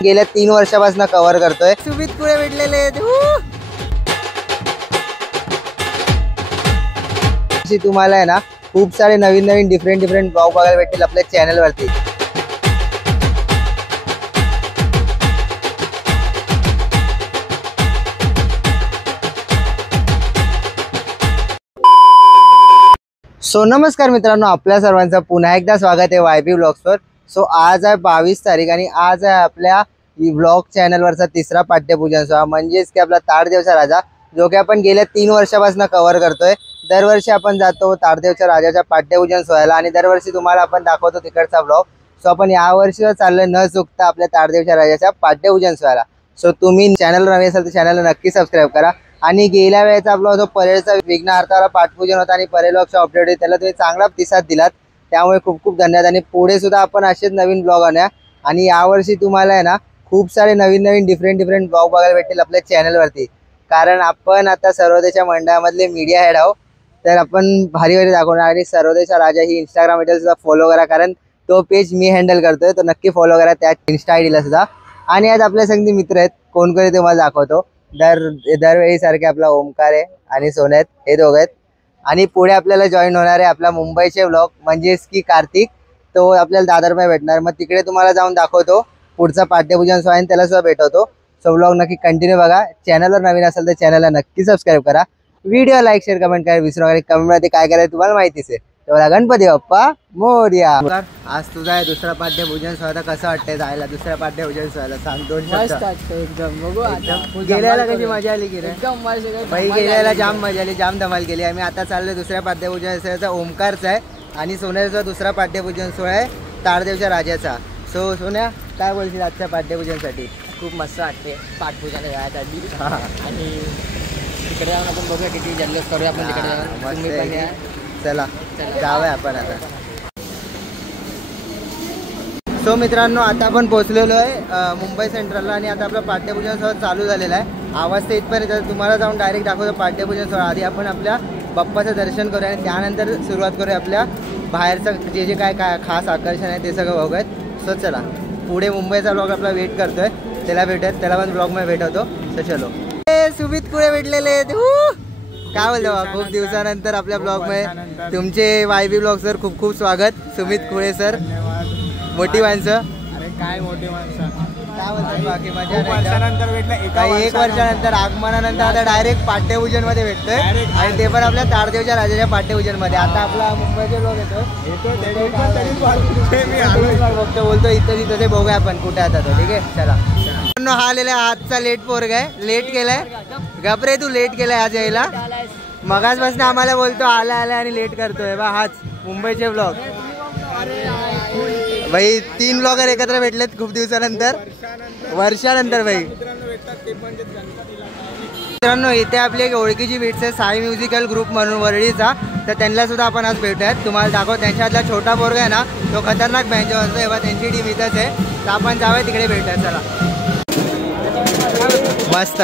गेल्या 3 वर्षापासून कव्हर करतोय। सुमित पुढे भेटलेले आहेत। तुम्हाला आहे ना खूप सारे नवीन डिफरंट ब्लॉग बघायला भेटतील आपल्या चॅनल वरती। सो नमस्कार मित्रांनो, आपल्या सर्वांचं पुन्हा एकदा स्वागत आहे वायबी ब्लॉग्सवर। सो आज आहे 22 तारीख आणि आज आहे आपल्या व्लॉग चॅनलवरचा तिसरा पाठ्यपूजन सोहळा, म्हणजेच की आपला ताडदेवचा राजा, जो की आपण गेल्या 3 वर्षापासून कव्हर करतोय। दरवर्षी आपण जातो ताडदेवच्या राजाच्या पाठ्यपूजन सोहळ्याला आणि दरवर्षी तुम्हाला आपण दाखवतो तिकडचा ब्लॉग। सो आपण यावर्षी चाललोय न चुकता आपल्या ताडदेवच्या राजाच्या पाठ्यपूजन सोहळ्याला। सो तुम्ही चॅनलवर नवे असाल तर चॅनलला नक्की सबस्क्राईब करा। आणि गेल्या वेळेचा आपला जो परेडचा विघ्नहर्त्याला पाठपूजन होता आणि परेड ब्लॉगचा अपडेट आहे त्याला तुम्ही चांगला प्रतिसाद दिलात, त्यामुळे खूप खूप धन्यवाद। आणि पुढे सुद्धा आपण असेच नवीन ब्लॉग आणूया आणि यावर्षी तुम्हाला आहे ना खूप सारे नवीन डिफरंट ब्लॉग बघायला भेटतील आपल्या चॅनलवरती, कारण आपण आता सर्वोदयच्या मंडळामधले मीडिया हेड आहोत। तर आपण भारी दाखवणार आणि सर्वोदयचा राजा ही इंस्टाग्राम आयडी सुद्धा फॉलो करा, कारण तो पेज मी हँडल करतोय, तो नक्की फॉलो करा त्या इंस्टा आयडीला सुद्धा। आणि आज आपल्या संगती मित्र आहेत, कोण कोण ते मला दाखवतो। दरवेळी सारखे आपला ओमकार आहे आणि सोन्या आहेत, हे दोघं आहेत। आणि पुढे आपल्याला जॉईन होणार आहे आपला मुंबईचे व्लॉग, म्हणजेच की कार्तिक, तो आपल्याला दादरमध्ये भेटणार। मग तिकडे तुम्हाला जाऊन दाखवतो पुढचा पाठ्यपूजन सोहळा, त्याला सुद्धा भेटवतो। सो व्लॉग नक्की कंटिन्यू बघा। चॅनलवर नवीन असेल तर चॅनलला नक्की सबस्क्राईब करा, व्हिडिओ लाईक शेअर कमेंट करायला विसरू नका। कमेंटमध्ये काय करायचं तुम्हाला माहितीच आहे। तेवढा गणपती बाप्पा मोरया। आज तुझा आहे दुसरा पाठ्यपूजन सोहळा, कसं वाटतंय जायला दुसऱ्या पाठ्यपूजन सोहळ्याला? सांग दोन शब्द। एकदम बघू आता गेल्याला कशी मजा आली की रे? एकदम भाई गेल्याला जाम मजा आली, जाम धमाल केली आम्ही। आता चाललोय दुसऱ्या पाठ्यपूजन सोहळ्याचा, ओमकारचा आहे आणि सोन्याचा दुसरा पाठ्यपूजन सोहळा आहे ताडदेवच्या राजाचा। सो सोन्या काय बोलशील आजच्या पाठ्यपूजनसाठी? खूप मस्त वाटते पाठपूजाला जायसाठी आणि तिकडे जाऊन आपण बघूया किती जल्लोष करूया आपण तिकडे जाऊन। तुम्ही पण या, चला जाऊया आपण आता। सो मित्रांनो आता आपण पोहोचलेलो आहे मुंबई सेंट्रलला आणि आता आपला पाठ्यपूजन सोहळा चालू झालेला आहे। आवाज तर इथपर्यंत तुम्हाला जाऊन डायरेक्ट दाखवतो पाठ्यपूजन सोहळा। आधी आपण आपल्या बाप्पाचं दर्शन करूया आणि त्यानंतर सुरुवात करूया आपल्या बाहेरचं जे काय खास आकर्षण आहे ते सगळं बघूयात। सो चला पुढे मुंबईचा ब्लॉग आपला वेट करतोय, त्याला भेटत त्याला पण ब्लॉग मध्ये भेटवतो। सो चलो। सुमित पुढे भेटलेले आहेत। काय बोलतो बा, खूप दिवसानंतर आपल्या ब्लॉग मध्ये तुमचे वायबी ब्लॉग सर खूप खूप स्वागत। सुमित खुळे सर, मोठी माणसं। अरे काय मोठी माणसं, काय बोलतो बाकी मजा? वर्षानंतर भेटलं, एक वर्षानंतर आगमनानंतर आता डायरेक्ट पाठ्यपूजन मध्ये भेटतोय आणि ते पण आपल्या ताडदेवच्या राजाच्या पाठ्यपूजन मध्ये। आता आपला मुंबईचे ब्लॉग येतो बोलतो इथं तिथे बघूया आपण कुठे आता तो। ठीक आहे चला। हा आलेला आजचा लेट पोरग आहे, लेट केलाय। घाबरे तू लेट केलाय आज यायला, मगाचपासून आम्हाला बोलतो आला आणि लेट करतोय बा। हाच मुंबईचे ब्लॉग भाई, 3 ब्लॉगर एकत्र भेटलेत खूप दिवसानंतर, वर्षानंतर भाई। मित्रांनो इथे आपली एक ओळखीची भेट आहे साई म्युझिकल ग्रुप म्हणून वरळीचा, तर त्यांना सुद्धा आपण आज भेटूयात। तुम्हाला दाखव त्यांच्यातला छोटा पोरगा आहे ना तो खतरनाक बँजो असतो, तेव्हा त्यांची टीम इथंच आहे, तर आपण जाऊया तिकडे भेटूयात। चला मस्त।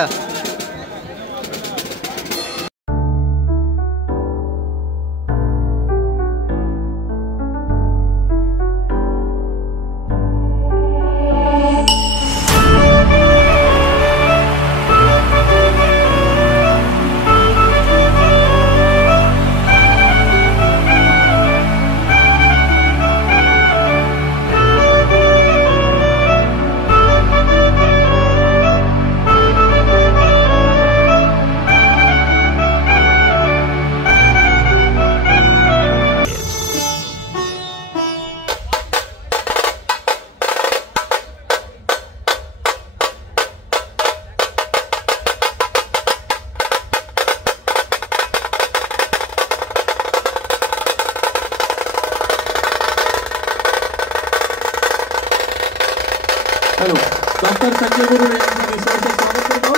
हॅलो, डॉक्टर संजय गुरु यांचं निसर्गाचं स्वागत करतो।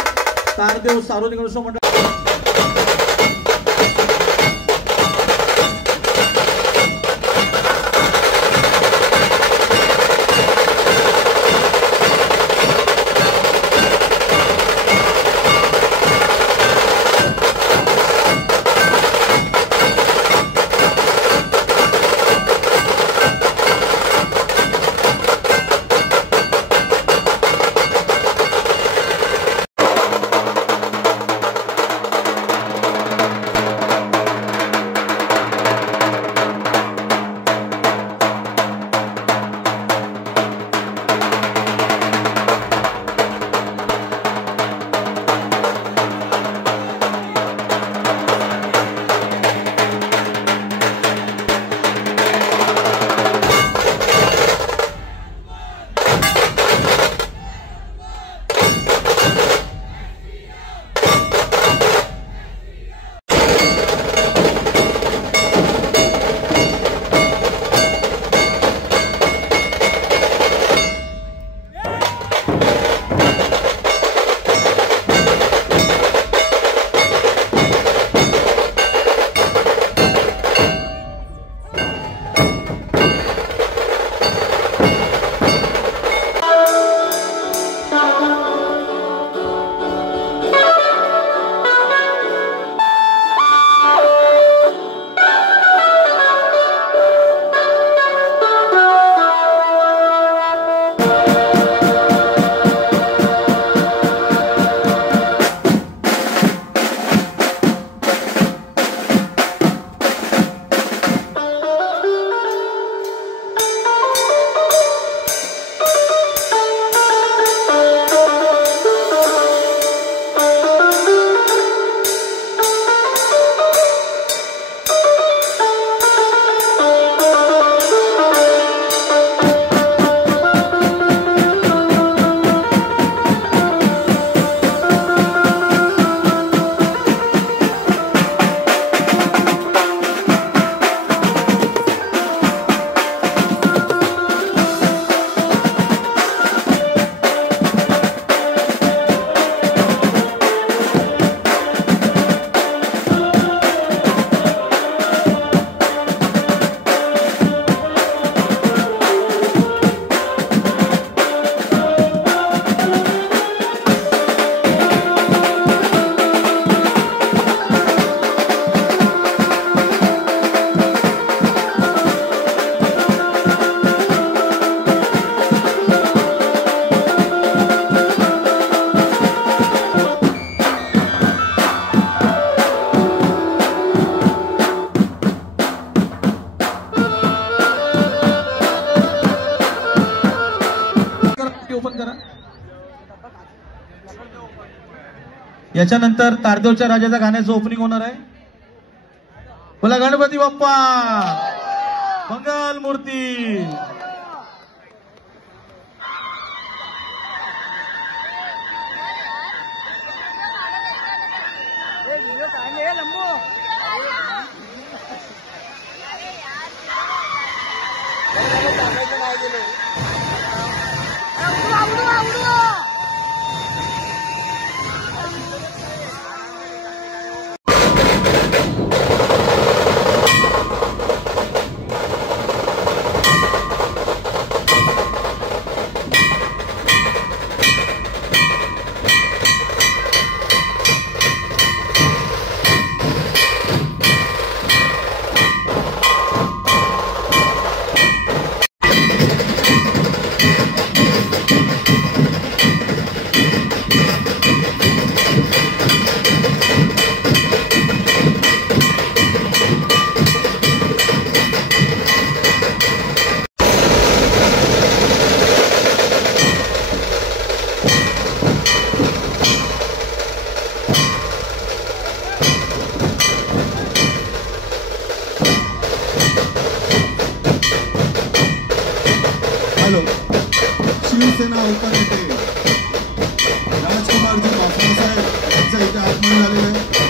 ताडदेव सार्वजनिक गणेश मंडळ याच्यानंतर तारदेवच्या राजाच्या गाण्याचं ओपनिंग होणार आहे. बोला गणपती बाप्पा मंगल मूर्ती. हॅलो, शिवसेना उपनेते राजकुमारजी बाफना साहेब यांचं इथे आगमन झालेलं आहे.